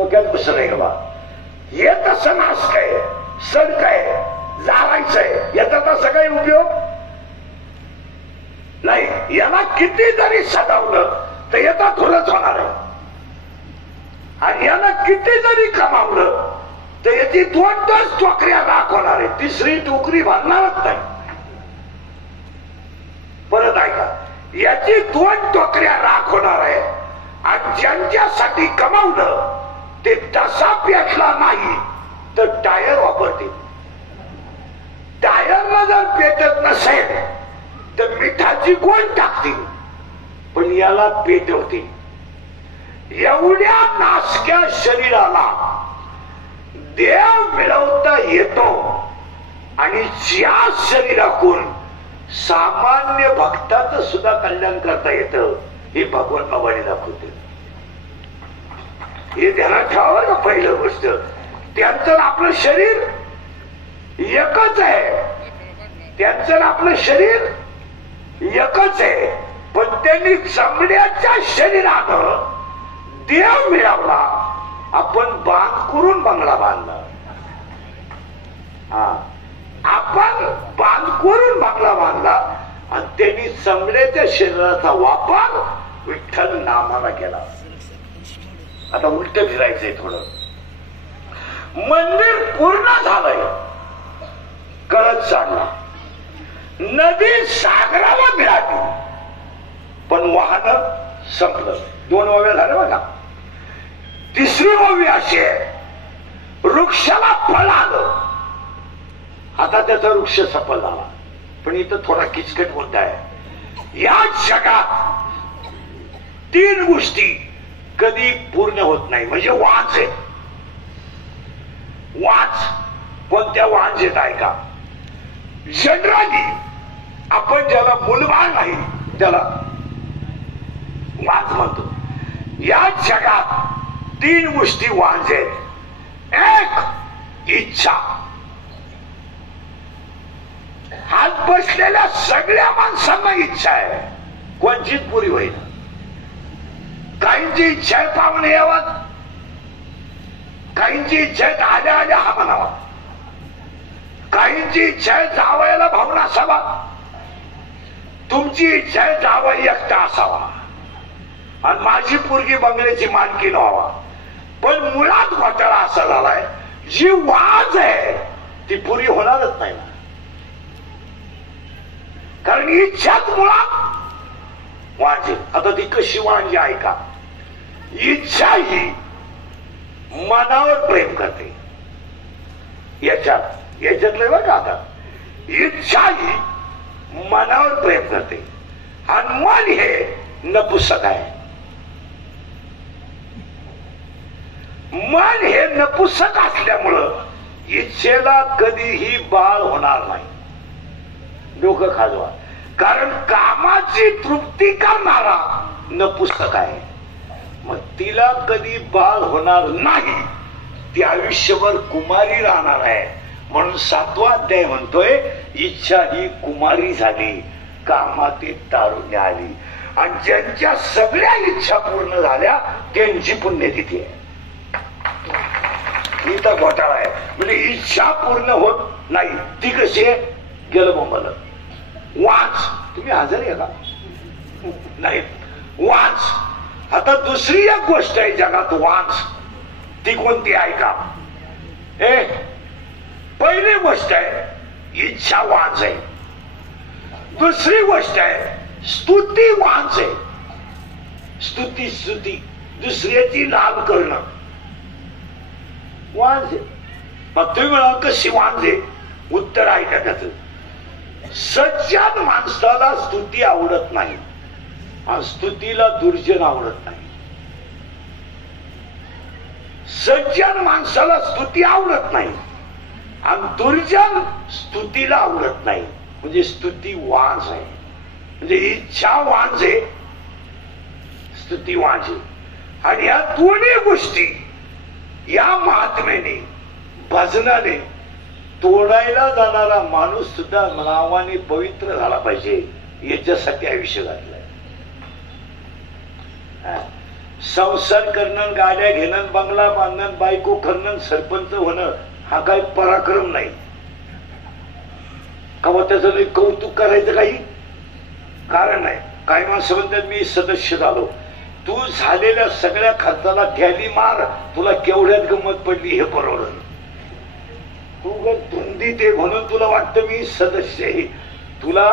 डोक्यात बसत नाही बा. हे तसं नासकय सडकय जाळायचंय याचा तसा काही उपयोग नाही. याला किती जरी सजवलं तर याचा थोडंच होणार आहे. आणि याला किती जरी कमावलं तर याची 2-2 टोकऱ्या दाखवणार आहे. तिसरी टोकरी बांधणारच नाही. परत ऐका, याची 2 टोकऱ्या राखवणार आहे. आणि ज्यांच्यासाठी कमावलं ते तसा पेटला नाही तर टायर वापरतील. टायरला जर पेटत नसेल तर मिठाची कोण टाकतील पण याला पेटवतील. एवढ्या नासक्या शरीराला देव मिळवता येतो आणि ज्या शरीरातून सामान्य भक्ताचं सुद्धा कल्याण करता येतं हे भगवान बाबांनी दाखवते. हे ध्यानात ठेवावं ना. पहिलं गोष्ट त्यांचं आपलं शरीर एकच आहे. त्यांचं आपलं शरीर एकच आहे. पण त्यांनी चमड्याच्या शरीरानं देव मिळवला. आपण बांध करून बंगला बांधला. आपण बांध करून बंगला बांधला आणि त्यांनी चमड्याच्या शरीराचा वापर विठ्ठल नामाला केला. आता उलट फिरायचंय थोडं. मंदिर पूर्ण झालंय, कळत चालला. नदी सागराला मिळाली पण वाहन संपलं. 2 ओव्या झाल्या बघा. तिसरी ओवी अशी आहे, वृक्षाला फळ आलं. आता त्याचा वृक्ष सफल झाला. पण इथं थोडा किचकट मुद्दा आहे. या जगात 3 गोष्टी कधी पूर्ण होत नाही. म्हणजे वाच आहे. वाच कोणत्या वाच येत आहे का? जनरली आपण ज्याला मुलबाळ नाही त्याला वाच म्हणतो. या जगात 3 गोष्टी वाच आहेत. एक, इच्छा. हात बसलेल्या सगळ्या माणसांना इच्छा आहे, कोणचीच पुरी होईल. काहींची इच्छा आहे पाहुणे यावं, काहींची इच्छा आहे आल्या आल्या हा म्हणावा, काहींची इच्छा आहे जावयाला भावना असावा, तुमची इच्छा आहे जावई एकटा असावा आणि माझी पोरगी बंगल्याची मालकीण व्हावा. पण मुळात घोटाळा असा झालाय, जी वाज आहे ती पुरी होणारच नाही. कारण इच्छाच मुळात वाज. आता ती कशी वांजी आहे का? इच्छा ही मनावर प्रेम करते. याच्यातलं बघा, आता इच्छा ही मनावर प्रेम करते आणि मन हे नपुसक आहे. मन हे नपुसक असल्यामुळं इच्छेला कधीही बाळ होणार नाही. डोकं खाजवा. कारण कामाची तृप्ती करणारा नपुसक आहे. मग तिला कधी बाळ होणार नाही. ती आयुष्यभर कुमारी राहणार आहे. म्हणून 7वा अध्याय म्हणतोय, इच्छा ही कुमारी झाली, कामाती तारुण्य आली. आणि ज्यांच्या सगळ्या इच्छा पूर्ण झाल्या त्यांची पुण्यतिथी आहे. ही तर घोटाळा आहे. म्हणजे इच्छा पूर्ण होत नाही. ती कशी आहे? गेलं बोंबाला. वाच. तुम्ही हजर आहे का? नाही. वाच. आता दुसरी एक गोष्ट आहे जगात वाच. ती कोणती आहे का? पहिली गोष्ट आहे इच्छा वाच आहे. दुसरी गोष्ट आहे स्तुती वाच आहे. स्तुती दुसऱ्याची लाभ करणं वाच आहे. मग तुम्ही म्हणा कशी वाच आहे? उत्तर आहे का त्याचं? सज्जन माणसाला स्तुती आवडत नाही आणि स्तुतीला दुर्जन आवडत नाही. सज्जन माणसाला स्तुती आवडत नाही आणि दुर्जन स्तुतीला आवडत नाही. म्हणजे स्तुती वांज आहे. म्हणजे इच्छा वांज आहे, स्तुती वांज आहे. आणि या दोन्ही गोष्टी या महात्म्याने भजनाने तोडायला जाणारा माणूस सुद्धा नावाने पवित्र झाला पाहिजे. याच्यासाठी आयुष्य घातलंय. संसार करणं, गाड्या घेणं, बंगला बांधणं, बायको करणं, सरपंच होणं हा काही पराक्रम नाही का? मग त्याचं नाही कौतुक करायचं काही कारण नाही. काही माणसं म्हणतात मी सदस्य झालो. तू झालेल्या सगळ्या खर्चाला टॅली मार, तुला केवढ्यात गंमत पडली हे परवडलं. तू धुंदीत आहे म्हणून तुला वाटतं मी सदस्य आहे. तुला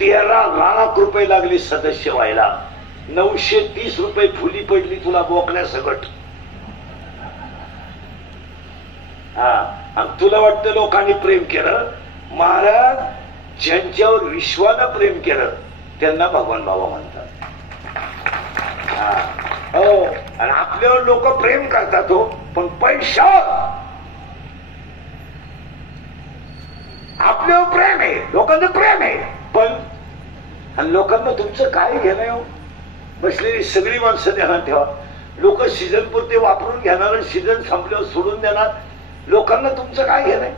13 लाख रुपये लागले सदस्य व्हायला, 930 रुपये फुली पडली तुला बोकण्या सकट. हा, आणि तुला वाटतं लोकांनी प्रेम केलं. महाराज ज्यांच्यावर विश्वानं प्रेम केलं त्यांना भगवान बाबा म्हणतात. हो, आणि आपल्यावर लोक प्रेम करतात हो, पण पैशावर. आपल्यावर प्रेम आहे, लोकांचं प्रेम आहे, पण आणि लोकांना तुमचं काय घेणं हो? बसलेली सगळी माणसं ध्यानात ठेवा. लोक सीझन पुरते वापरून घेणार, सीझन संपल्यावर सोडून देणार. लोकांना तुमचं काय घेणं?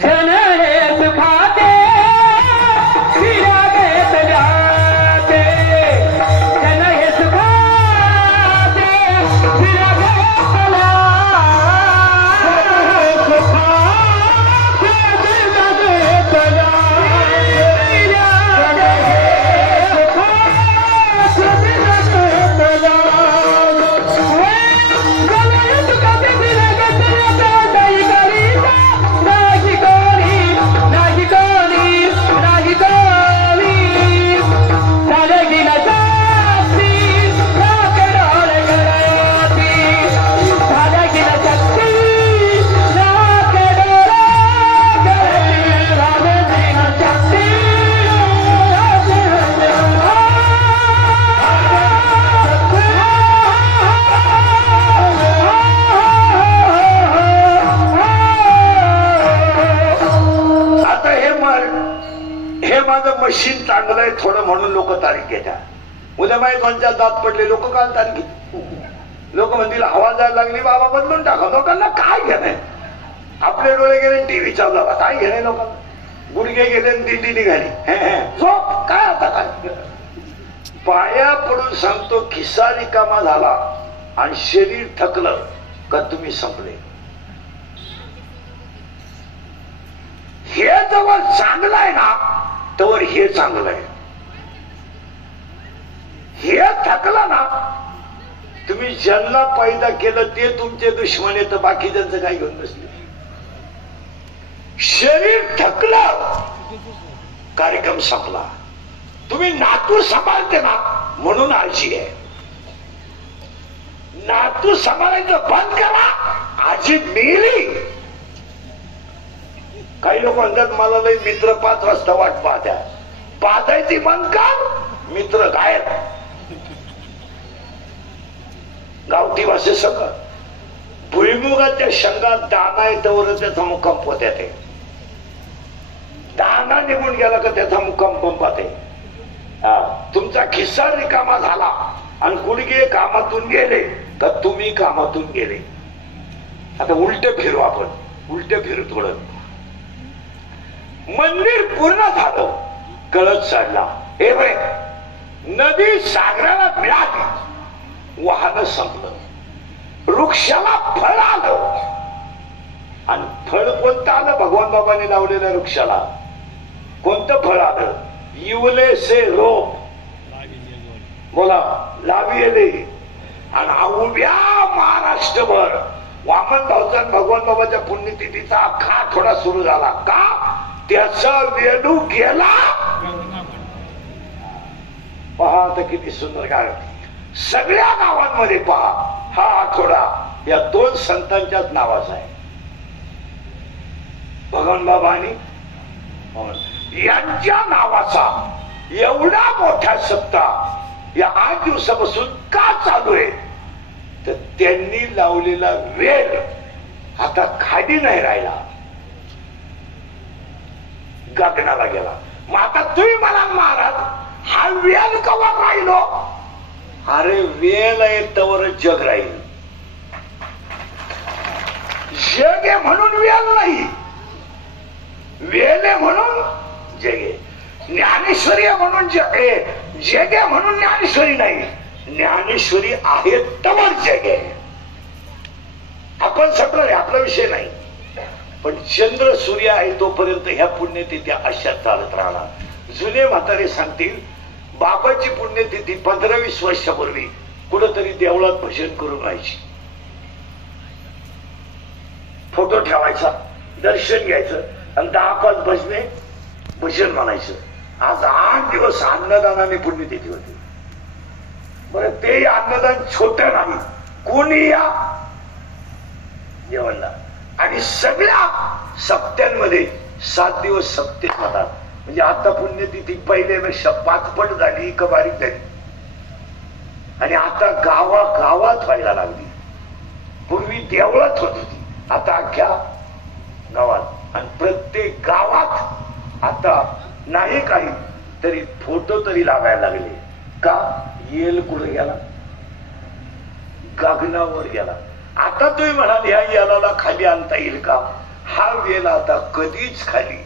जन हे सुखाते जन हे सुखाते मशीन चांगलं आहे थोडं म्हणून लोक तारीख घेतात. उद्या माहीत कोणच्या दात पडले लोक काल तारीख घेत. लोक म्हणतील हवा जायला लागली बाबा बदलून टाका. लोकांना काय घेणं? आपले डोळे गेले टीव्ही चालू झाला, काय घेणं लोकांना? गुडघे गेले दिंडी निघाली, झोप काय आता काय? पाया पडून सांगतो, खिसा रिकामा झाला आणि शरीर थकलं का तुम्ही संपले. हे जवळ चांगलं आहे ना तवर हे चांगलं आहे. हे थकलं ना, तुम्ही ज्यांना पैदा केलं ते तुमचे दुश्मन येतं, बाकीच्यांचं काय घेऊन बसले. शरीर थकलं, कार्यक्रम संपला. तुम्ही नातू सांभाळते ना म्हणून आजी आहे. नातू सांभाळायचं बंद करा, आजी मेली. काही लोक म्हणतात मला लई मित्र 5 वाजता वाट पाहत्या. पाहायची बंद कर, मित्र गायब. गावठी भाषेत सगळं भुईमुगाच्या शेंगात दाना येतवर त्याचा मुक्काम पोत्यात आहे. दाना निघून गेला का त्याचा मुक्काम पंपात आहे. तुमचा खिस्सा रिकामा झाला आणि गुडघे कामातून गेले तर तुम्ही कामातून गेले. आता उलट फिरू, आपण उलट फिरू थोडं. मंदिर पूर्ण झालं, कळत चढला. हे बरे नदी सागराला मिळाली, वाहन संपलं. वृक्षाला फळ आलं आणि फळ कोणतं आलं? भगवान बाबांनी लावलेल्या वृक्षाला कोणतं फळ आलं? इवले से रोप, बोला लाविले. आणि उभ्या महाराष्ट्रभर वामन भाऊचा भगवान बाबाच्या पुण्यतिथीचा अख्खा आठवडा सुरू झाला. का? त्याचा वेणू गेला. पहा आता किती सुंदर काय. सगळ्या गावांमध्ये पहा हा आठवडा या 2 संतांच्याच नावाचा आहे, भगवान बाबा आणि यांच्या नावाचा. एवढा मोठा सप्ताह या 8 दिवसापासून का चालू आहे? तर त्यांनी लावलेला वेळ आता खाली नाही राहिला, गगनाला गेला. मग आता तुम्ही मला महाराज हा वेळ कवा राहिलो? अरे वेळ आहे तवर जग राहील. जग आहे म्हणून वेळ नाही, वेळ आहे म्हणून जग आहे. ज्ञानेश्वरी म्हणून जग आहे, जग आहे म्हणून ज्ञानेश्वरी नाही. ज्ञानेश्वरी आहे तवर जग आहे. आपण सगळं आपला विषय नाही, पण चंद्र सूर्य आहे तोपर्यंत ह्या पुण्यतिथी अशा चालत राहणार. जुने म्हातारे सांगतील बाबाची पुण्यतिथी 15-20 वर्षापूर्वी कुठंतरी देवळात भजन करून व्हायची. फोटो ठेवायचा, दर्शन घ्यायचं आणि 10-5 भजने भजन म्हणायचं. आज 8 दिवस अन्नदानाने पुण्यतिथी होती. बरं, ते अन्नदान छोटं नाही, कोणी या जेवणला. आणि सगळ्या सप्त्यांमध्ये 7 दिवस सप्ते होतात. म्हणजे आता पुण्यतिथी पहिल्यापेक्षा 5 पट झाली का बारीक झाली. आणि आता गावागावात व्हायला लागली. पूर्वी देवळात होत होती, आता अख्ख्या गावात. आणि प्रत्येक गावात आता नाही काही तरी फोटो तरी लागायला लागले. का? येल कुठे गेला? गगनावर गेला. आता तुम्ही म्हणाल ह्या याला खाली आणता येईल का? हा वेल आता कधीच खाली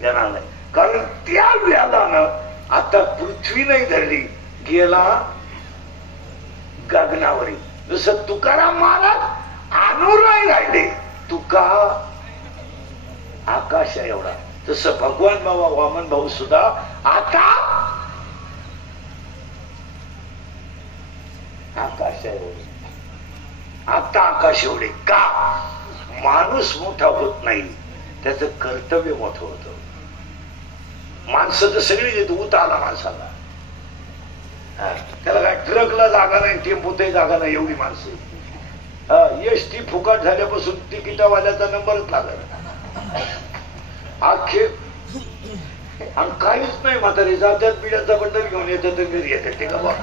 येणार नाही. कारण त्या वेलानं आता पृथ्वी नाही धरली, गेला गगनावरी. जसं तुकाराम महाराज अनुराय राहिले, तुका आकाश एवढा. तसं भगवान बाबा वामन भाऊ सुद्धा आता आकाश एवढे. आता आकाश एवढे का? माणूस मोठा होत नाही, त्याचं कर्तव्य मोठं होतं. माणसं तर सगळी येत. ऊत आला माणसाला, त्याला काय ट्रकला जागा नाही, टेम्पोतही जागा नाही, एवढी माणसं. एसटी फुकट झाल्यापासून तिकिटावाल्याचा नंबरच लागला. अख्खे आणि काहीच नाही. म्हातारी जात्यात बिड्याचा बंडल घेऊन येतात घरी येतात. ते का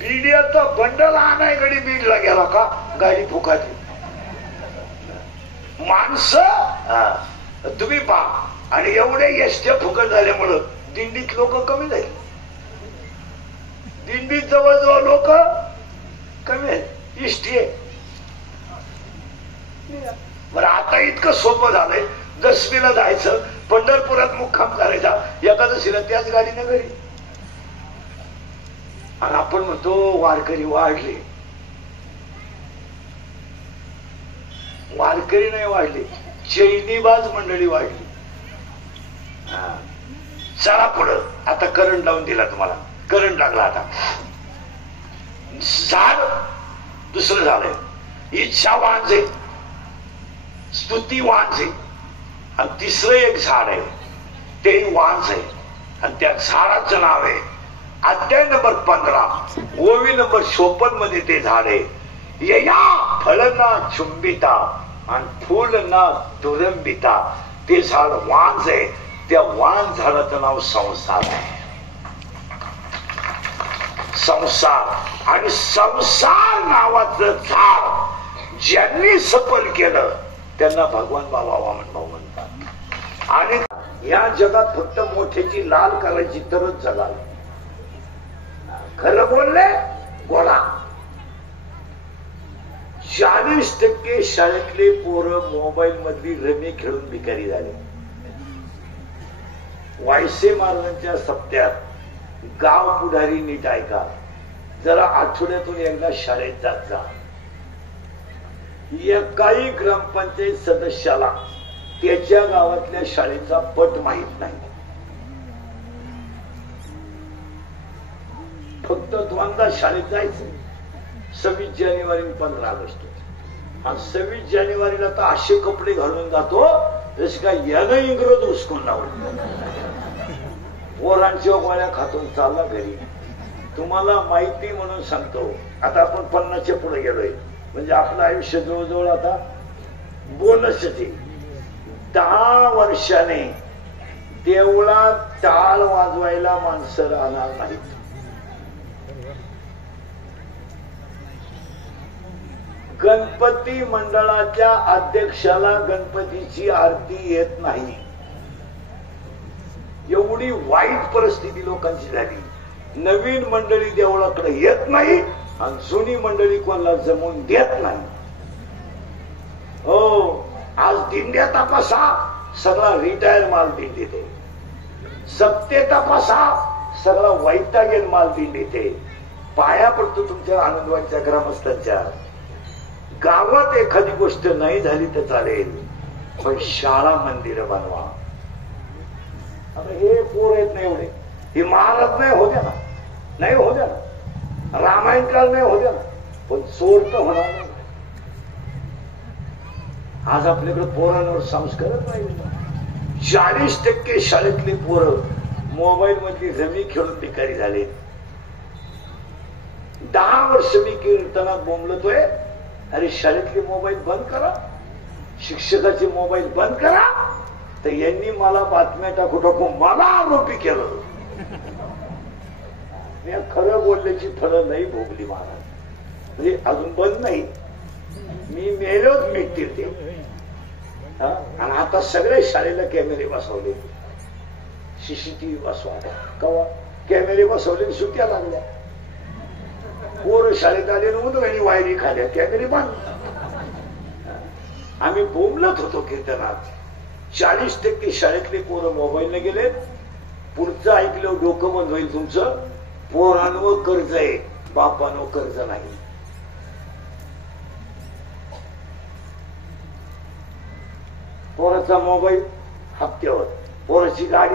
बिड्याचा बंडल आणाय गडी बीडला गेला का गाडी फुकाची. माणसं तुम्ही पहा. आणि एवढे एसट्या फुकट झाल्यामुळं दिंडीत लोक कमी झाले. दिंडीत जवळजवळ लोक कमी आहेत. इष्टी आहे. बरं, आता इतकं सोपं झालंय. दशमीला जायचं, पंढरपुरात मुक्काम करायचा, एकादशीला त्याच गाडीने घरी. आणि आपण म्हणतो वारकरी वाढले. वारकरी नाही वाढले, चैनीबाज मंडळी वाढली. चला पुढं. आता करंट लावून दिला तुम्हाला. करंट लागला. आता झाड दुसरं झालंय. इच्छा वांझे, स्तुती वांझे. आणि तिसरं एक झाड आहे, ते वांझ आहे. आणि त्या झाडाचं नाव आहे अध्याय नंबर 15 ओवी नंबर 56 मध्ये ते झाड आहे. या फळ ना चुंबिता आणि फूल ना दुरंबिता. ते झाड वांझ आहे. त्या वाण झाडाचं नाव संसार आहे. संसार. आणि संसार नावाचं झाड ज्यांनी सफल केलं त्यांना भगवान बाबा वामन भाऊ म्हणतात. आणि या जगात फक्त मोठ्याची लाल करायची तरच जगाल. खरं बोलले गोळा. 40% शाळेतले पोरं मोबाईल मधली रमी खेळून भिकारी झाले. वायसे महाराजांच्या सप्त्यात गाव पुढारी नीट ऐका, जरा आठवड्यातून एकदा शाळेत जात जा. एकाही ग्रामपंचायत सदस्याला त्याच्या गावातल्या शाळेचा पट माहित नाही. फक्त दोनदा शाळेत जायचं, 26 जानेवारी 15 ऑगस्ट. आणि 26 जानेवारीला तर असे कपडे घालून जातो जसे काय यानं इंग्रज उचकून लावलं. पोरांच्या गोळ्या खातून चालला घरी. तुम्हाला माहिती म्हणून सांगतो, आता आपण 50च्या पुढे गेलोय, म्हणजे आपलं आयुष्य जवळजवळ आता बोनस येते. 10 वर्षाने देवळात टाळ वाजवायला माणसं राहणार नाहीत. गणपती मंडळाच्या अध्यक्षाला गणपतीची आरती येत नाही. एवढी वाईट परिस्थिती लोकांची झाली. नवीन मंडळी देवळाकडे येत नाही आणि जुनी मंडळी कोणाला जमवून देत नाही. हो, आज दिंड्या तपासा, सगळा रिटायर माल दिंडीत आहे. सप्ते तपासा, सगळा वैतागेल माल दिंडीते पाया पडतो तुमच्या आनंदवानच्या ग्रामस्थांच्या. गावात एखादी गोष्ट नाही झाली तर चालेल, पण शाळा मंदिर बनवा. आता हे पोर येत नाही एवढे, हे महाराज नाही होऊ द्या ना, नाही होऊ द्या ना, रामायण काळ नाही होऊ द्या ना, पण चोर तर होणार नाही. आज आपल्याकडे पोरांवर संस्कारच नाही. 40% शाळेतली पोरं मोबाईल मधली जमी खेळून भिकारी झाले. 10 वर्ष मी कीर्तनात बोंबलतोय, अरे शाळेतले मोबाईल बंद करा, शिक्षकाचे मोबाईल बंद करा. तर यांनी मला बातम्या टाकू मला आरोपी केलं. मी खरं बोलल्याची फळं नाही भोगली महाराज. म्हणजे अजून बंद नाही, मी मेलोच मिटतील ते. आणि आता सगळ्या शाळेला कॅमेरे बसवले, सीसीटीव्ही बसवा. कवा कॅमेरे बसवले, सुट्ट्या लागल्या, पोर शाळेत आले नव्हतं आणि वायरी खाल्या, कॅमेरे बंद. आम्ही बोंबलत होतो कीर्तनात. 40% शाळेतले पोरं मोबाईलने गेले. पुढचं ऐकलं डोकं बंद होईल तुमचं. पोरांवर कर्ज आहे, बापांवर कर्ज नाही. पोराचा मोबाईल हप्त्यावर, पोराची गाडी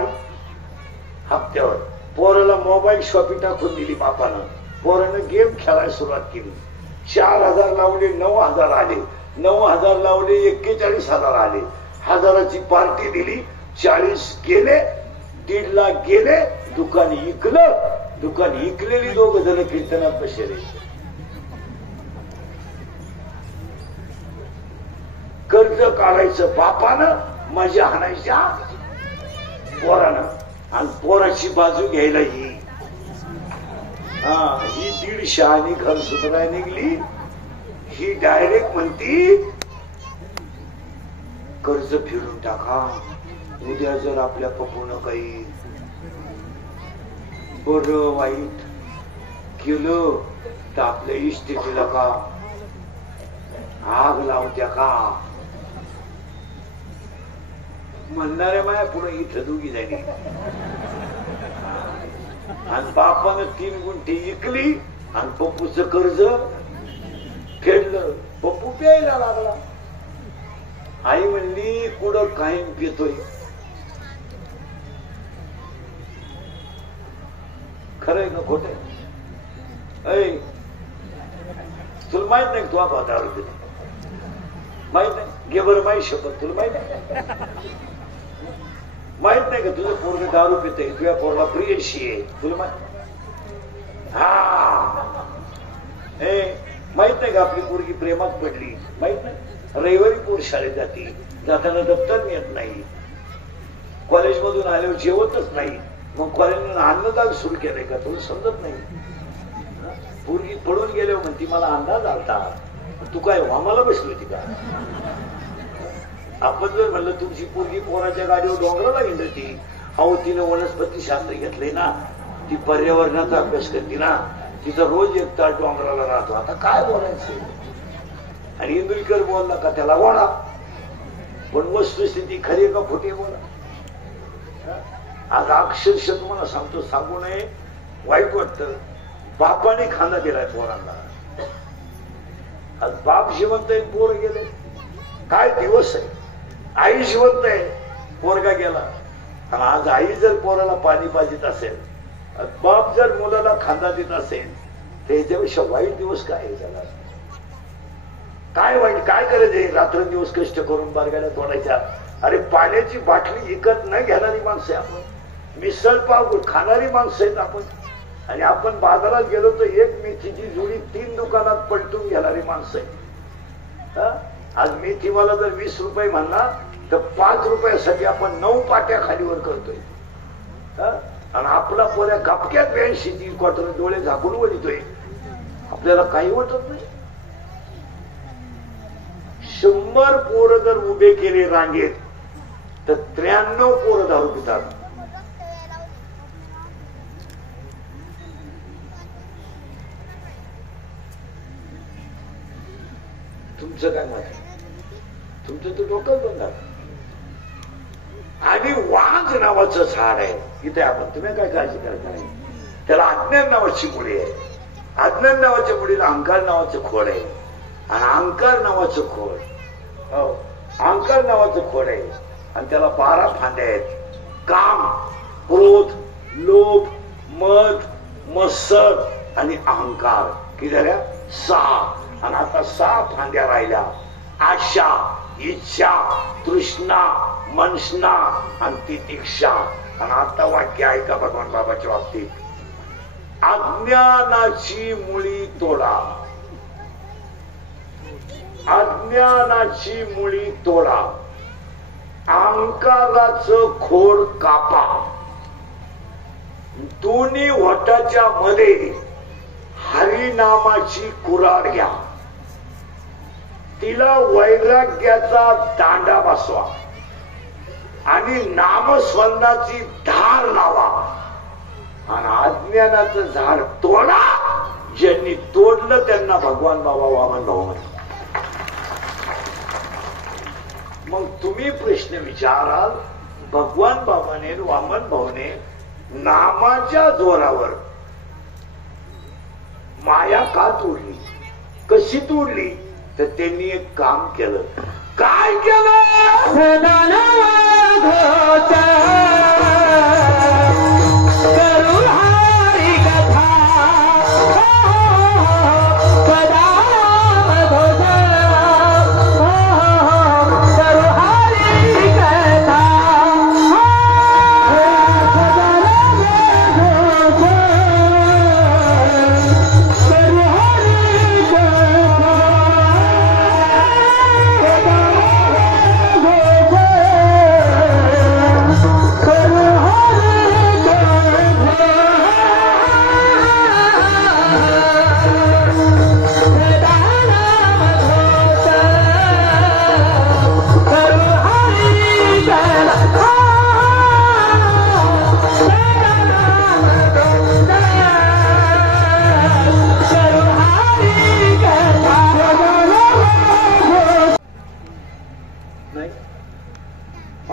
हप्त्यावर. पोराला मोबाईल शॉपिंग टाकून दिली बापानं. पोरानं गेम खेळायला सुरुवात केली. 4,000 लावले, 9,000 आले. 9,000 लावले, 41,000 आले. 1,000ची पार्टी दिली, 40 गेले, 1.5 लाख गेले. दुकान इकलं. दुकान इकलेली 2 जण कीर्तनात बसले. कर्ज काढायचं बापानं, मजा हाणायच्या पोरानं, आणि पोराची बाजू घ्यायला ही 150 आणि घर सुधाराय निघली. ही डायरेक्ट म्हणती कर्ज फिरून टाका, उद्या जर आपल्या पप्पून काही बरं वाईट केलं तर आपल्या इस्टेटीला का आग लावत्या का म्हणणाऱ्या माया पुढे इथं दोघी झाली. आणि बापानं 3 गुंठे इकली आणि पप्पूचं कर्ज फेडलं. पप्पू प्यायला लागला. आई म्हणली कुठं कायम पितोय. खरंय का खोटं? तुला माहित नाही तू आपण दारू पितो? माहित नाही? घे बरं माहीत शपथ, तुला माहित नाही? माहित नाही का तुझं पोरग दारू पितय, तुझ्या पोरला प्रियशी आहे, तुला माहित? माहित नाही का आपली पोरगी प्रेमात पडली? माहित नाही? रविवारी पोर शाळेत जाती, जाताना दप्तर नेत नाही, कॉलेज मधून आल्यावर जेवतच नाही. मग कॉलेजने अन्नदान सुरू केलंय का? तुला समजत नाही? पोरगी पडून गेल्यावर म्हणती मला अंदाज आलता. तू काय वामाला बसली होती का? आपण जर म्हणलं तुमची पोरगी पोराच्या गाडीवर डोंगराला हिंडती, अहो तिनं वनस्पती शास्त्र घेतलंय ना, ती पर्यावरणाचा अभ्यास करते ना, तिचा रोज 1 तास डोंगराला राहतो. आता काय बोलायचं? आणि इंदुलकर बोलला का त्याला बोला, पण वस्तुस्थिती खरी का खोटी बोला. आज अक्षरशः तुम्हाला सांगतो, सांगू नये, वाईट वाटतं. बापाने खांदा दिलाय पोरांना. आज बाप जिवंत आहे, पोर गेले. काय दिवस आहे. आई जिवंत आहे, पोरगा गेला. आणि आज आई जर पोराला पाणी पाजित असेल, बाप जर मुलाला खांदा देत असेल, त्याच्यापेक्षा वाईट दिवस काय झाला? काय वाईट काय करायचं? रात्रंदिवस कष्ट करून बारगाड्या तोडायच्या. अरे पाण्याची बाटली विकत न घेणारी माणसं आहे आपण, मिसळ पाव खाणारी माणसं आहेत आपण. आणि आपण बाजारात गेलो तर 1 मेथीची जुडी 3 दुकानात पलटून घेणारी माणसं आहे. आज मेथी मला जर 20 रुपये म्हणला तर 5 रुपयासाठी आपण 9 पाट्या खालीवर करतोय. आणि आपला पोऱ्या गपक्यात 82 क्वार्टर डोळे झाकून वळतोय. आपल्याला काही वाटत नाही. 100 पोरं जर उभे केले रांगेत तर 93 पोरं दारू पितात. तुमचं काय मत आहे? तुमचं तर डोकं बंद आहे. आणि वाज नावाचं झाड आहे इथे आपण तुम्ही काय काळजी करत नाही त्याला अज्ञान नावाची मुळी आहे अज्ञान नावाच्या मुळीला अहंकार नावाचं खोड आहे आणि अहंकार नावाचं खोड अहंकार नावाचं खोड आहे आणि त्याला 12 फांद्या आहेत काम क्रोध लोभ मद मत्सर आणि अहंकार किती झाल्या 6 आणि आता 6 फांद्या राहिल्या आशा इच्छा तृष्णा मनष्णा आणि तितिक्षा आणि आता वाक्य ऐका भगवान बाबाच्या बाबतीत अज्ञानाची मुळी तोडा अज्ञानाची मुळी तोडा अहंकाराचं खोड कापा दोन्ही वटाच्या मध्ये हरिनामाची कुऱ्हाड घ्या तिला वैराग्याचा दांडा बसवा आणि नामस्मरणाची धार लावा आणि अज्ञानाचं झाड तोडा ज्यांनी तोडलं त्यांना भगवान बाबा वामन भाऊ म्हणा मग तुम्ही प्रश्न विचाराल भगवान बाबाने वामन भाऊने नामाच्या जोरावर माया का तोडली कशी तोडली तर त्यांनी एक काम केलं काय केलं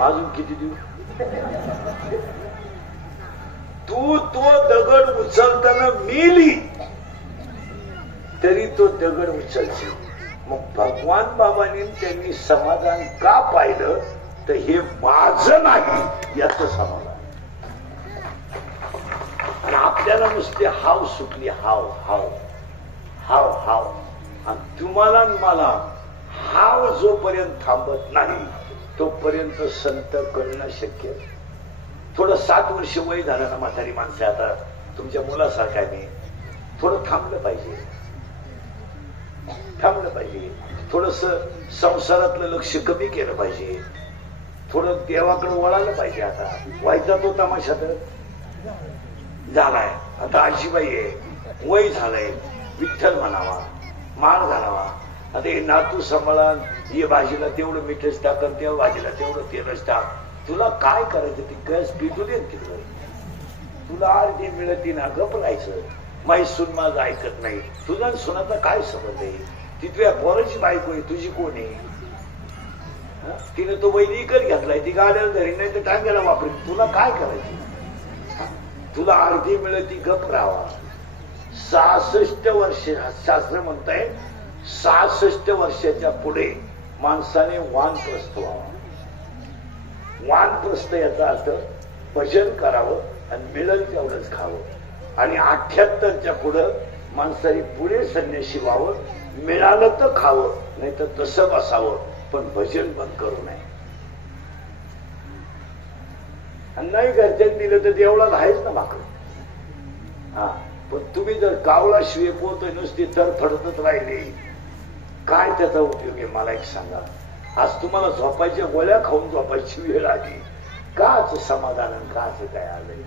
अजून किती देऊ तू तो दगड उचलताना मेली तरी तो दगड उचलशील मग भगवान बाबांनी त्यांनी समाधान का पाहिलं तर हे माझं नाही याचं समाधान आणि आपल्याला नुसते हाव सुटली हाव हाव हाव हाव आणि तुम्हाला मला हाव जोपर्यंत थांबत नाही तोपर्यंत संत करणं शक्य थोडं 7 वर्ष वय झालं ना म्हातारी माणसं आता तुमच्या मुलासारखा मी थोडं थांबलं पाहिजे थोडस संसारातलं लक्ष कमी केलं पाहिजे थोडं देवाकडे वळालं पाहिजे आता व्हायचा तो तमाशा तर झालाय आता आजीबाई आहे वय झालंय विठ्ठल म्हणावा माळ घालावा आता हे नातू सांभाळा हे भाजीला तेवढं मीठच टाक त्या भाजीला तेवढं तेलच टाक तुला काय करायचं ती गॅस पिटू दे तिकडं तुला अर्धी मिळती ना गप राहायचं माही सून माझं ऐकत नाही तुझा सुनाचा काय संबंध आहे ती तुझ्या पोराची बायको आहे तुझी कोण आहे तिने तो वैदिकच घेतलाय ती गाड्याला धरी नाही तर टांग्याला वापरी तुला काय करायचं तुला अर्धी मिळती गप राहावा 66 वर्ष शास्त्र म्हणताय 66 वर्षाच्या पुढे माणसाने वानप्रस्थ व्हावा वानप्रस्थ याचा अर्थ भजन करावं आणि मिळेल तेवढंच खावं आणि 78च्या पुढं माणसाने पुढे संन्याशी व्हावं मिळालं तर खावं नाही तर तसं बसावं पण भजन बंद करू नये आणि नाही घरच्यात दिलं तर देवळात आहेच ना भाकर हा पण तुम्ही जर कावळा शिवे पोहतोय नुसती तर फडतच राहिली काय त्याचा उपयोग आहे मला एक सांगा आज तुम्हाला झोपायच्या गोळ्या खाऊन झोपायची वेळ आली काच समाधान काच काय आलंय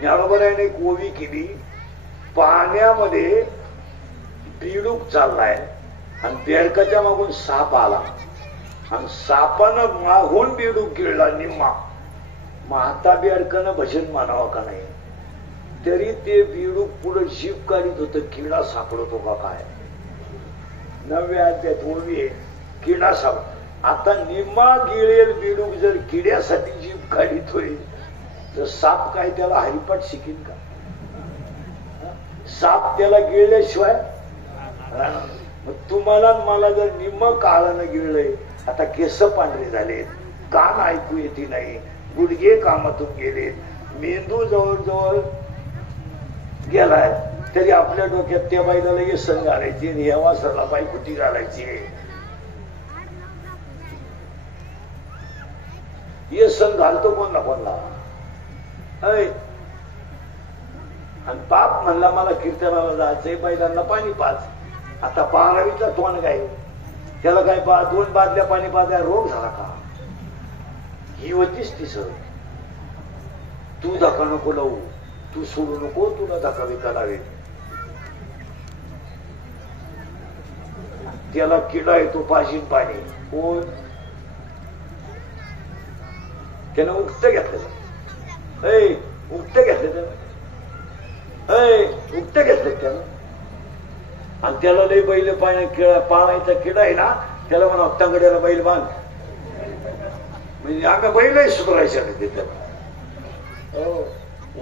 ज्ञानोबराने एक ओवी केली पाण्यामध्ये बिडूक चाललाय आणि बेडकाच्या मागून साप आला आणि सापानं मागून बिडूक गिळला निम्मा मग आता बेडकानं भजन मानावं का नाही तरी ते बिडूक पुढे जीभ काढीत होतं किडा सापडतो का काय 9व्या अध्यायात ओवी आहे किडा साप आता निम्मा गिळेल बिडूक जर किड्यासाठी जीभ काढितोय तर साप काय त्याला हरिपाठ शिकीन का? साप त्याला गिळल्याशिवाय मग तुम्हाला मला जर निम्म काळानं गिळलंय, आता केस पांढरे झालेत, कान ऐकू येते नाही, गुडघे कामातून गेलेत, मेंदू जवळजवळ गेलाय, तरी आपल्या डोक्यात त्या बाईला येसन घालायची आणि ह्या वासरला बाई कुठे घालायची? येसन घालतो कोणला कोणला. आणि बाप म्हणला मला कीर्तनाला जायचंय, बैलांना पाणी पाच. आता 12वीचा तोंड काय, त्याला काय 2 बादल्या पाणी पाजा रोग झाला का? ही होतीच ती सर. तू धक्का नको लावू, तू सोडू नको, तुला धक्का बिका लावेल. त्याला किडा येतो पाशीन पाणी. कोण? त्यानं उक्त घेतलं. उक्त घेतलं त्यानं, उक्त घेतलं त्यानं. आणि त्याला लई बैल पाळायचा किडा आहे ना, त्याला म्हणा तांगड्याला बैल बांध, म्हणजे आम्ही बैलही सुधारायच्या त्याला.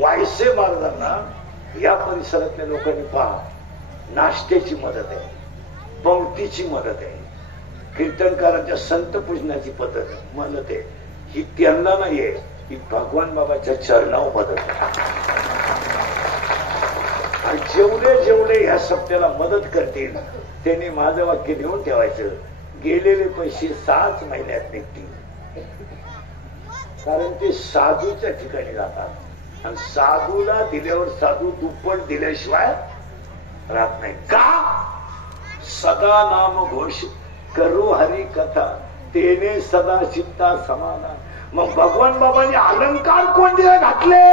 वायसे महाराजांना या परिसरातल्या लोकांनी पहा, नाश्त्याची मदत आहे, पंक्तीची मदत आहे, कीर्तनकारांच्या संत पूजनाची पद्धत मदत आहे. ही त्यांना नाहीये, ही भगवान बाबाच्या चरणावर मदत आहे. आणि जेवढे जेवढे ह्या सप्त्याला मदत करतील त्यांनी माझं वाक्य लिहून ठेवायचं, गेलेले पैसे 6 महिन्यात निघतील. कारण ते साधूच्या ठिकाणी जातात आणि साधूला दिल्यावर साधू दुप्पट दिल्याशिवाय राहत नाही. का? सदा नाम घोष करू हरी कथा, तेने सदा चित्ता समाधान. मग भगवान बाबांनी अलंकार कोणते घातले?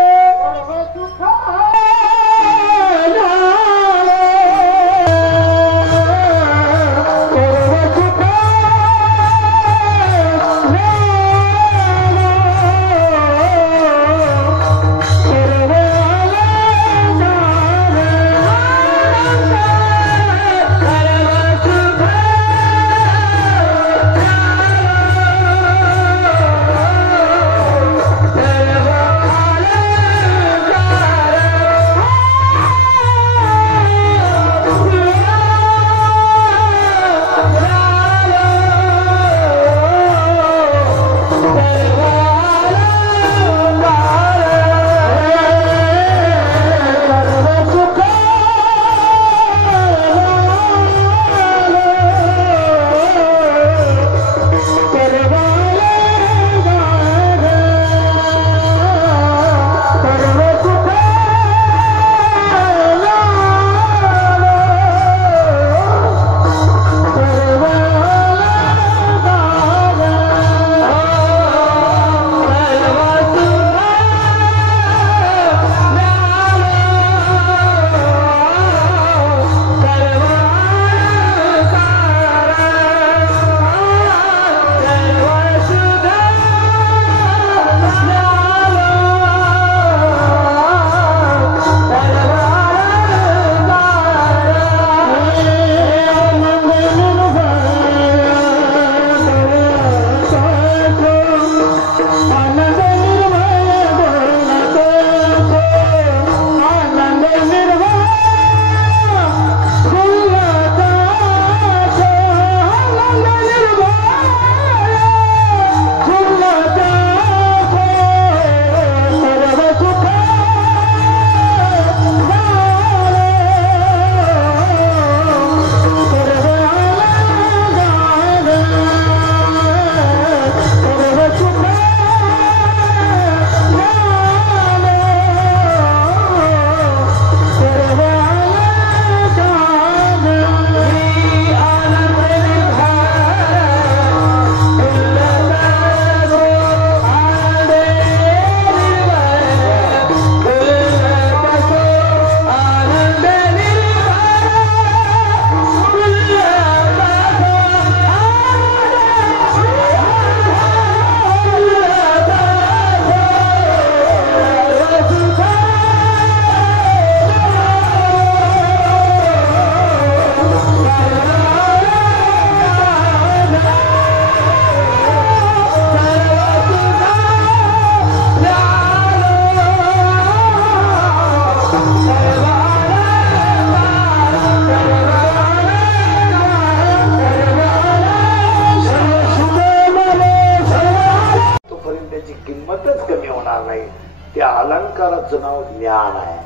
अलंकाराचं नाव ज्ञान आहे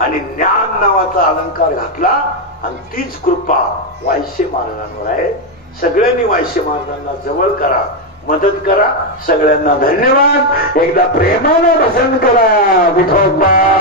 आणि ज्ञान नावाचा अलंकार घातला आणि तीच कृपा वायश्य महाराजांवर आहे. सगळ्यांनी वायश्य महाराजांना जवळ करा, मदत करा. सगळ्यांना धन्यवाद. एकदा प्रेमानं भजन करा विठोबा.